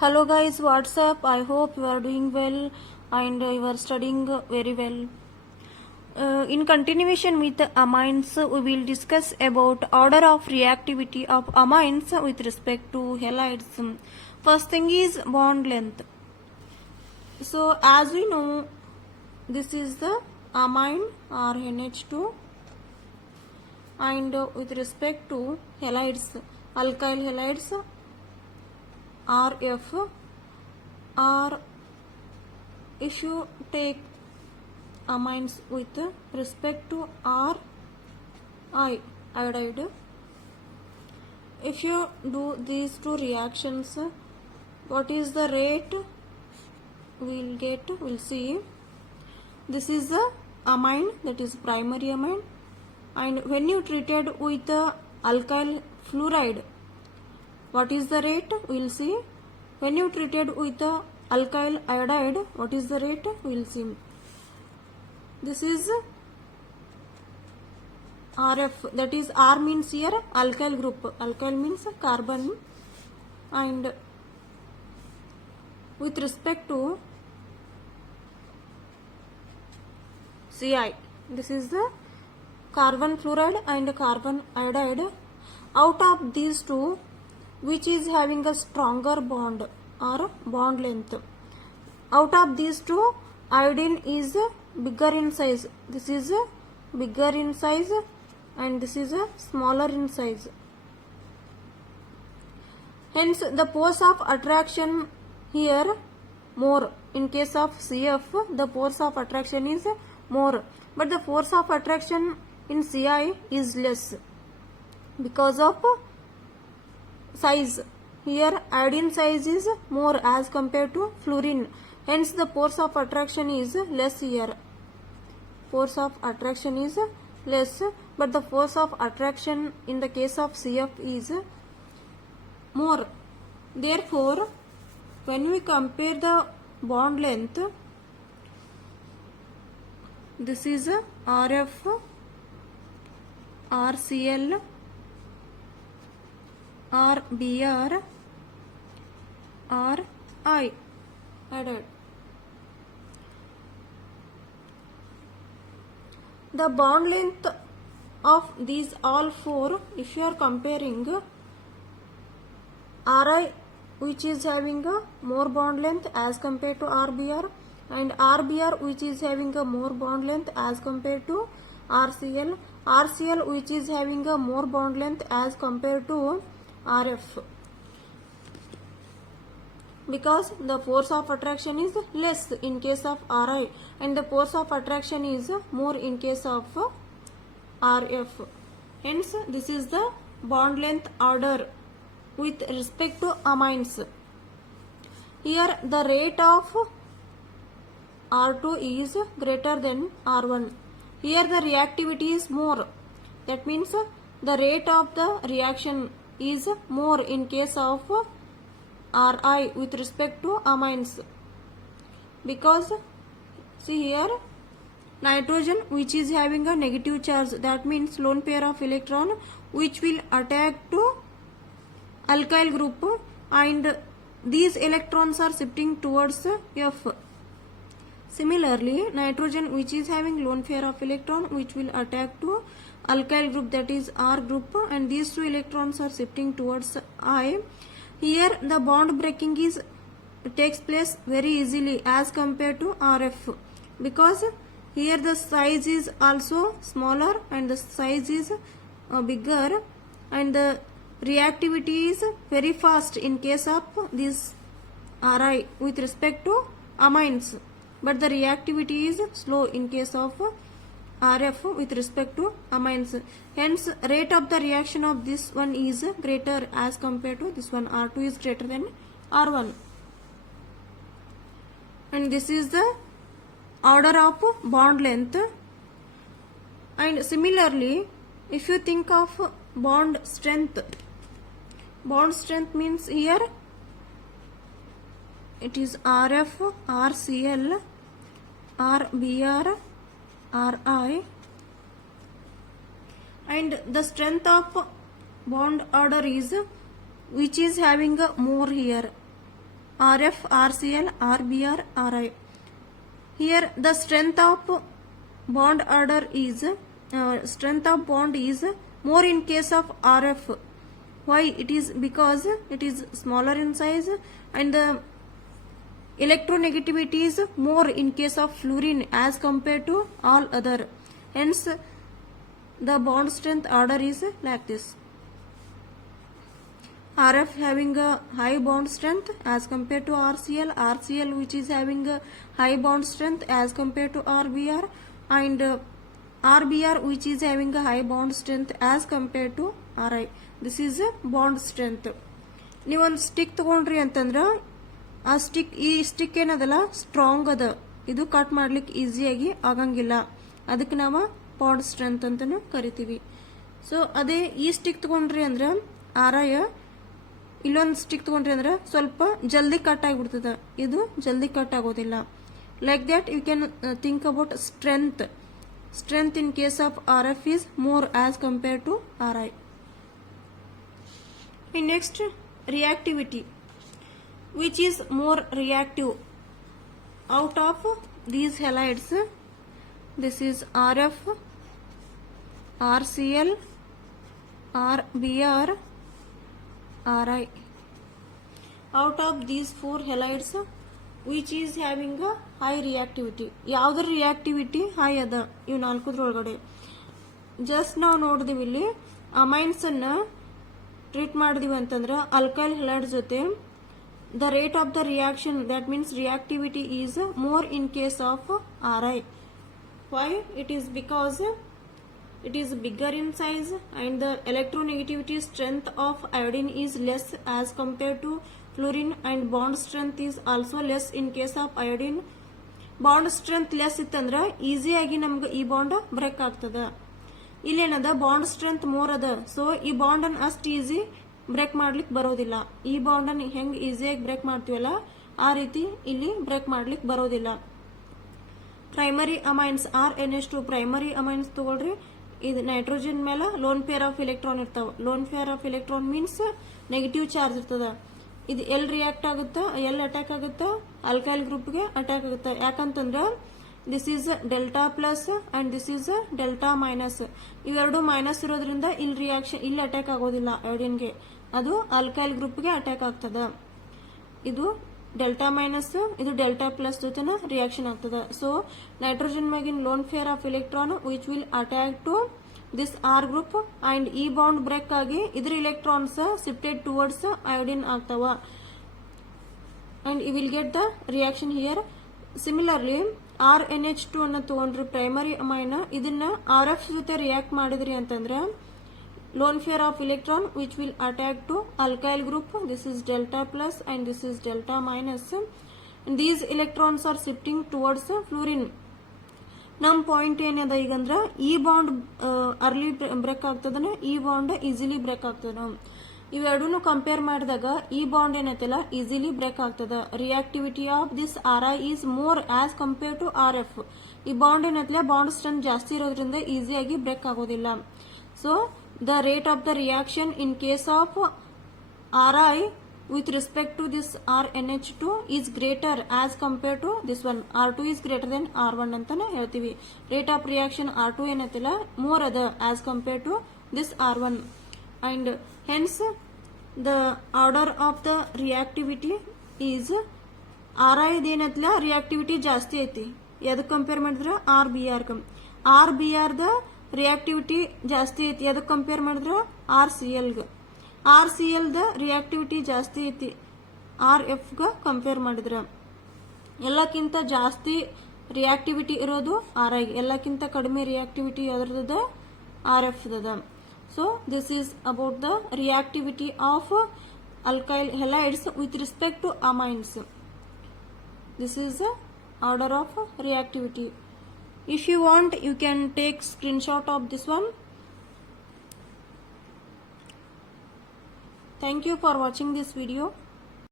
Hello guys, what's up? I hope you are doing well and you are studying very well. In continuation with the amines, we will discuss about order of reactivity of amines with respect to halides. First thing is bond length. So as we know, this is the amine or NH2, and with respect to halides, alkyl halides RF, or if you take amines with respect to RI, iodide, if you do these two reactions, what is the rate we'll see. This is the amine, that is primary amine, and when you treated with the alkyl fluoride, what is the rate we'll see. When you treated with the alkyl iodide, what is the rate we'll see. This is RF, that is R means here alkyl group, alkyl means carbon, and with respect to CI, this is the carbon fluoride and carbon iodide. Out of these two, which is having a stronger bond or bond length? Out of these two, iodine is bigger in size. This is bigger in size and this is smaller in size. Hence the force of attraction here more. In case of CF, the force of attraction is more, but the force of attraction in CI is less because of size. Here iodine size is more as compared to fluorine, hence the force of attraction is less here. Force of attraction is less, but the force of attraction in the case of CF is more. Therefore, when we compare the bond length, this is RF, RCl, RBr, RI added. The bond length of these all four, if you are comparing RI, which is having a more bond length as compared to RBr, and RBr, which is having a more bond length as compared to RCl, RCl, which is having a more bond length as compared to RF, because the force of attraction is less in case of RI and the force of attraction is more in case of RF. Hence, this is the bond length order with respect to amines. Here the rate of R2 is greater than R1. Here the reactivity is more. That means the rate of the reaction is more in case of Ri with respect to amines, because see here nitrogen, which is having a negative charge, that means lone pair of electron which will attack to alkyl group, and these electrons are shifting towards F. Similarly, nitrogen, which is having lone pair of electron which will attack to alkyl group, that is R group, and these two electrons are shifting towards I. Here the bond breaking takes place very easily as compared to RF, because here the size is also smaller and the size is bigger, and the reactivity is very fast in case of this Ri with respect to amines, but the reactivity is slow in case of RF with respect to amines. Hence, rate of the reaction of this one is greater as compared to this one. R2 is greater than R1. And this is the order of bond length. And similarly, if you think of bond strength means here it is RF, RCl, RBr, Ri, and the strength of bond order is which is having a more here, RF, RCl, RBr, Ri. Here the strength of bond is more in case of RF. Why? It is because it is smaller in size and the electronegativity is more in case of fluorine as compared to all other. Hence the bond strength order is like this. RF having a high bond strength as compared to RCl, RCl which is having a high bond strength as compared to RBr, and RBr which is having a high bond strength as compared to Ri. This is a bond strength. ನೀವೊಂದು stick ತಗೊಂಡ್ರಿ ಅಂತಂದ್ರೆ ಆ stick ಏನದಲ್ಲ strong ಅದ, ಇದು cut ಮಾಡ್ಲಿಕ್ಕೆ ಈಸಿಯಾಗಿ ಆಗಂಗಿಲ್ಲ, ಅದಕ್ಕೆ ನಾವು ಬಾಂಡ್ ಸ್ಟ್ರೆಂತ್ ಅಂತಾನು ಕರಿತೀವಿ. ಸೊ ಅದೇ ಈ ಸ್ಟಿಕ್ ತಗೊಂಡ್ರಿ ಅಂದ್ರೆ ಆರಯ ಇಲ್ಲೊಂದು ಸ್ಟಿಕ್ ತಗೊಂಡ್ರಿ ಅಂದ್ರೆ ಸ್ವಲ್ಪ ಜಲ್ದಿ ಕಟ್ ಆಗಿಬಿಡ್ತದ, ಇದು ಜಲ್ದಿ ಕಟ್ ಆಗೋದಿಲ್ಲ. Like that you can think about strength in case of RF is more as compared to Ri. Next, reactivity. Which is more reactive out of these halides? This is RF, RCl, RBr, Ri. Out of these four halides, which is having a high reactivity? ಯಾವ್ದ್ರ reactivity high ಅದ ಇವು ನಾಲ್ಕುದ್ರೊಳಗಡೆ? Just ನಾವು ನೋಡಿದಿವಿ ಇಲ್ಲಿ amines ಅನ್ನ treat ಮಾಡಿದಿವಿ ಅಂತಂದ್ರೆ alkyl ಹಲೈಡ್ ಜೊತೆ the rate of the reaction, that means reactivity, is more in case of Ri. Why? It is because it is bigger in size and the electronegativity strength of iodine is less as compared to fluorine, and bond strength is also less in case of iodine. Bond strength less ಇತ್ತಂದ್ರೆ ಈಸಿಯಾಗಿ ನಮ್ಗೆ ಈ bond break ಆಗ್ತದ. ಇಲ್ಲೇನದ bond strength more ಅದ, so ಈ bond ಅನ್ನು ಅಷ್ಟು easy break ಮಾಡ್ಲಿಕ್ಕೆ ಬರೋದಿಲ್ಲ. ಈ ಬಾಂಡ್ ಅನ್ನು ಹೆಂಗ್ ಈಸಿಯಾಗಿ ಬ್ರೇಕ್ ಮಾಡ್ತೀವಲ್ಲ ಆ ರೀತಿ ಇಲ್ಲಿ ಬ್ರೇಕ್ ಮಾಡ್ಲಿಕ್ಕೆ ಬರೋದಿಲ್ಲ. Primary amines RNH2 primary amines ತಗೊಳ್ರಿ, ಇದು ನೈಟ್ರೋಜನ್ ಮೇಲೆ ಲೋನ್ ಪೇರ್ ಆಫ್ ಎಲೆಕ್ಟ್ರಾನ್ ಇರ್ತಾವ. Lone pair of electron means negative charge ಇರ್ತದ. ಇದು ಎಲ್ ರಿಯಾಕ್ಟ್ ಆಗುತ್ತಾ, ಎಲ್ ಅಟ್ಯಾಕ್ ಆಗುತ್ತಾ, ಅಲ್ಕೈಲ್ ಗ್ರೂಪ್ಗೆ ಅಟ್ಯಾಕ್ ಆಗುತ್ತಾ. ಯಾಕಂತಂದ್ರ this is delta plus and this is delta minus. ಇವೆರಡು ಮೈನಸ್ ಇರೋದ್ರಿಂದ ಇಲ್ಲಿ ರಿಯಾಕ್ಷನ್ ಇಲ್ಲಿ ಅಟ್ಯಾಕ್ ಆಗೋದಿಲ್ಲ ಐಡಿನ್ಗೆ, ಅದು ಅಲ್ಕೈಲ್ ಗ್ರೂಪ್ಗೆ ಅಟ್ಯಾಕ್ ಆಗ್ತದ. ಇದು ಡೆಲ್ಟಾ ಮೈನಸ್, ಇದು ಡೆಲ್ಟಾ ಪ್ಲಸ್ ಜೊತೆನ ರಿಯಾಕ್ಷನ್ ಆಗ್ತದ. ಸೊ ನೈಟ್ರೋಜನ್ ಮ್ಯಾಗಿನ್ lone pair of electron which will attack to this R group and ಈ ಬಾಂಡ್ ಬ್ರೇಕ್ ಆಗಿ ಇದ್ರ ಎಲೆಕ್ಟ್ರಾನ್ಸ್ ಶಿಫ್ಟೆಡ್ ಟುವರ್ಡ್ಸ್ ಐಡಿನ್ ಆಗ್ತಾವ and you will get the reaction here. Similarly RNH2 ಅನ್ನ ತಗೊಂಡ್ರಿ ಪ್ರೈಮರಿ ಅಮೈನ್, ಇದನ್ನ RF ಜೊತೆ ರಿಯಾಕ್ಟ್ ಮಾಡಿದ್ರಿ ಅಂತಂದ್ರೆ lone pair of electron which will attack to alkyl group, this is delta plus and this is delta minus, and these electrons are shifting towards fluorine. ನಮ್ point ಏನದ ಈಗಂದ್ರ ಈ bond early break ಆಗ್ತದನ, ಈ bond easily break ಆಗ್ತದ. ಇವೆರಡೂ compare ಮಾಡಿದಾಗ ಈ bond ಏನೈತಲ್ಲ easily break ಆಗ್ತದ. Reactivity of this Ri is more as compare to RF. ಈ ಬಾಂಡ್ ಏನೈತಲ್ಲ ಬಾಂಡ್ ಸ್ಟ್ರೆಂತ್ ಜಾಸ್ತಿ ಇರೋದ್ರಿಂದ ಈಸಿಯಾಗಿ ಬ್ರೇಕ್ ಆಗೋದಿಲ್ಲ. So the rate of the reaction in case of Ri with respect to this RNH2 is greater as compared to this one. R2 is greater than R1 ಅಂತಾನೆ ಹೇಳ್ತೀವಿ. Rate of reaction R2 ಏನೈತಿಲ್ಲ more ಅದ as compared to this R1, and hence the order of the reactivity is Ri ಏನೈತಿಲ್ಲ reactivity ಜಾಸ್ತಿ ಐತಿ. ಎದಕ್ಕೆ compare ಮಾಡಿದ್ರೆ RBr the reactivity ಜಾಸ್ತಿ ಐತಿ. ಅದಕ್ಕೆ ಕಂಪೇರ್ ಮಾಡಿದ್ರೆ RCl ದ ರಿಯಾಕ್ಟಿವಿಟಿ ಜಾಸ್ತಿ ಐತಿ RF ಗ ಕಂಪೇರ್ ಮಾಡಿದ್ರ. ಎಲ್ಲಕ್ಕಿಂತ ಜಾಸ್ತಿ ರಿಯಾಕ್ಟಿವಿಟಿ ಇರೋದು Ri, ಎಲ್ಲಕ್ಕಿಂತ ಕಡಿಮೆ ರಿಯಾಕ್ಟಿವಿಟಿ ಯಾವ್ದ್ರದ RF ದದ. So this is about the reactivity of alkyl halides with respect to amines. This is the order of reactivity. If you want, you can take screenshot of this one. Thank you for watching this video.